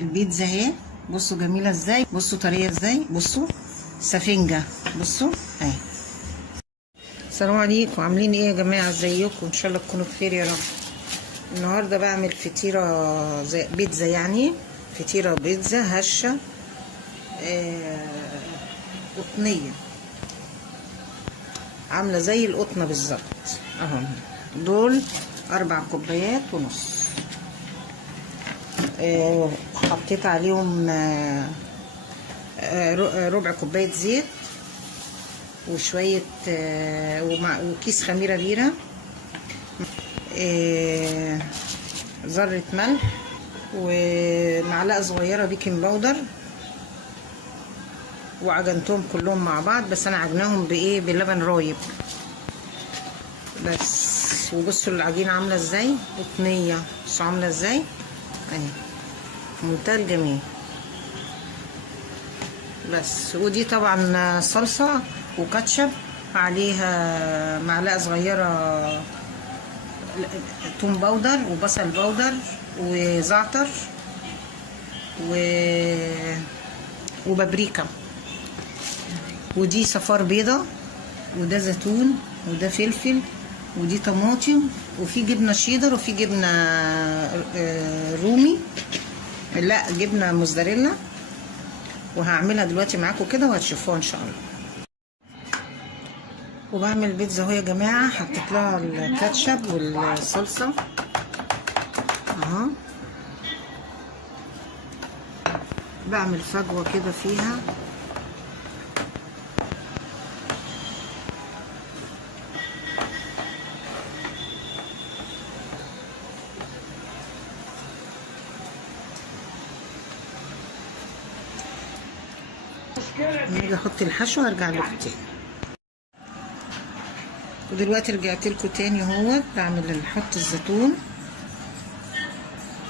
البيتزا اهي، بصوا جميله ازاي، بصوا طريه ازاي، بصوا سفنجه، بصوا اهي. السلام عليكم، عاملين ايه يا جماعه؟ ازيكم؟ ان شاء الله تكونوا بخير يا رب. النهارده بعمل فطيره زي بيتزا، يعني فطيره بيتزا هشه قطنيه، عامله زي القطنه بالظبط اهو. دول 4 كوبايات ونص. حطيت عليهم ربع كوبايه زيت، وشويه وكيس خميره بيره، ذره ملح، ومعلقه صغيره بيكنج باودر، وعجنتهم كلهم مع بعض، بس انا عجناهم بايه؟ بلبن رايب بس. وبصوا العجينه عامله ازاي، قطنيه، بصوا عامله ازاي اهي، منتهى الجمال. بس ودي طبعا صلصه وكاتشب، عليها معلقه صغيره توم باودر وبصل باودر وزعتر وبابريكا، ودي صفار بيضة، وده زيتون، وده فلفل، ودي طماطم، وفي جبنة شيدر، وفي جبنة رومي، لا جبنة موزاريلا. وهعملها دلوقتي معاكم كده وهتشوفوها ان شاء الله. وبعمل بيتزا اهو يا جماعة، حطيت لها الكاتشب والصلصة اهو، بعمل فجوة كده فيها، نيجي احط الحشو وارجع لكم تاني. ودلوقتي رجعت لكم تاني اهوت، بعمل احط الزيتون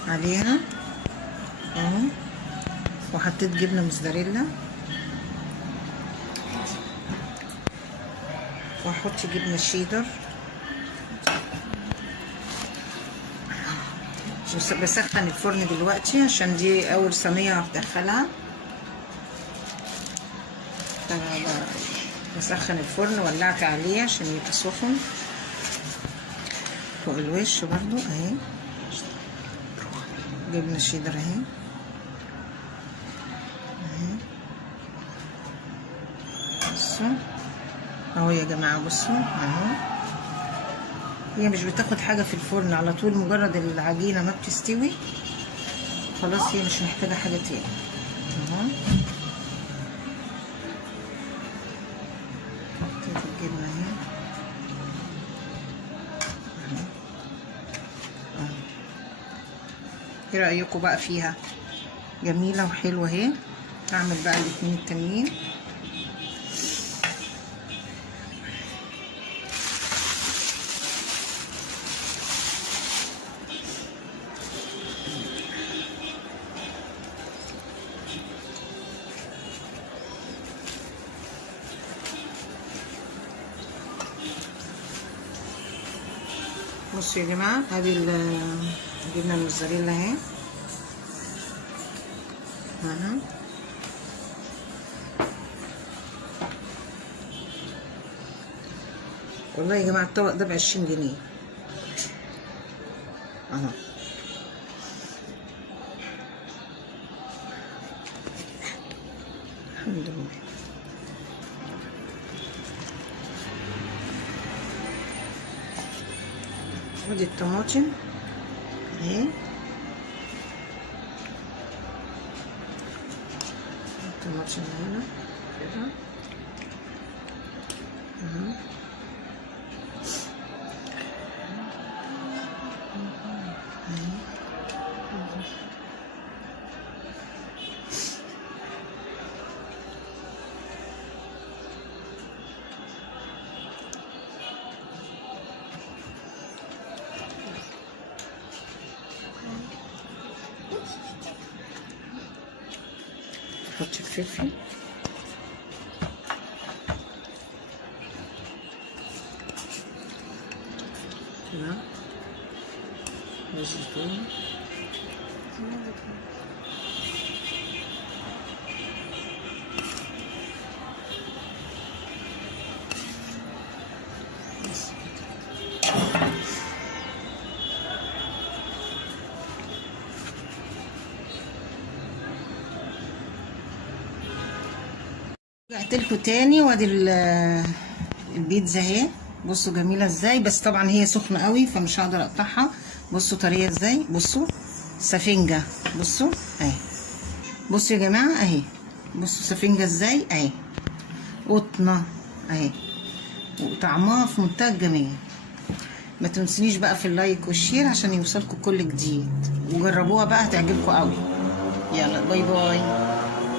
عليها اهو، وحطيت جبنه موزاريلا، واحط جبنه شيدر، بسخن الفرن دلوقتي عشان دي اول صينيه هدخلها. بسخن الفرن، ولعت عليه عشان يبقى سخن فوق الوش برضو اهي، جبنه شيدر اهي اهي، بصوا اهو يا جماعه، بصوا اهو. هي مش بتاخد حاجه في الفرن، على طول مجرد العجينه ما بتستوي خلاص هي مش محتاجه حاجه تاني اهو. حطيت الجبنه اهي اهو. ايه رايكم بقى فيها؟ جميله وحلوه اهي. هعمل بقى الاتنين التانيين. بصوا يا جماعه، ادي الجبنه الموزاريلا اهي اهو. والله يا جماعه الطبق ده ب20 جنيه اهو. الحمد لله. ودي الطماطم اهي، الطماطم هنا كده اهو. حط الفلفل كده، والزيتون رجعت لكم تاني، وادي البيتزا اهي. بصوا جميله ازاي، بس طبعا هي سخنه قوي فمش هقدر اقطعها. بصوا طريه ازاي، بصوا سفنجه، بصوا اهي. بصوا يا جماعه اهي، بصوا سفنجه ازاي اهي، قطنه اهي، وطعمها في منتهى الجمال. ما تنسونيش بقى في اللايك والشير عشان يوصلكم كل جديد، وجربوها بقى هتعجبكم قوي. يلا باي باي.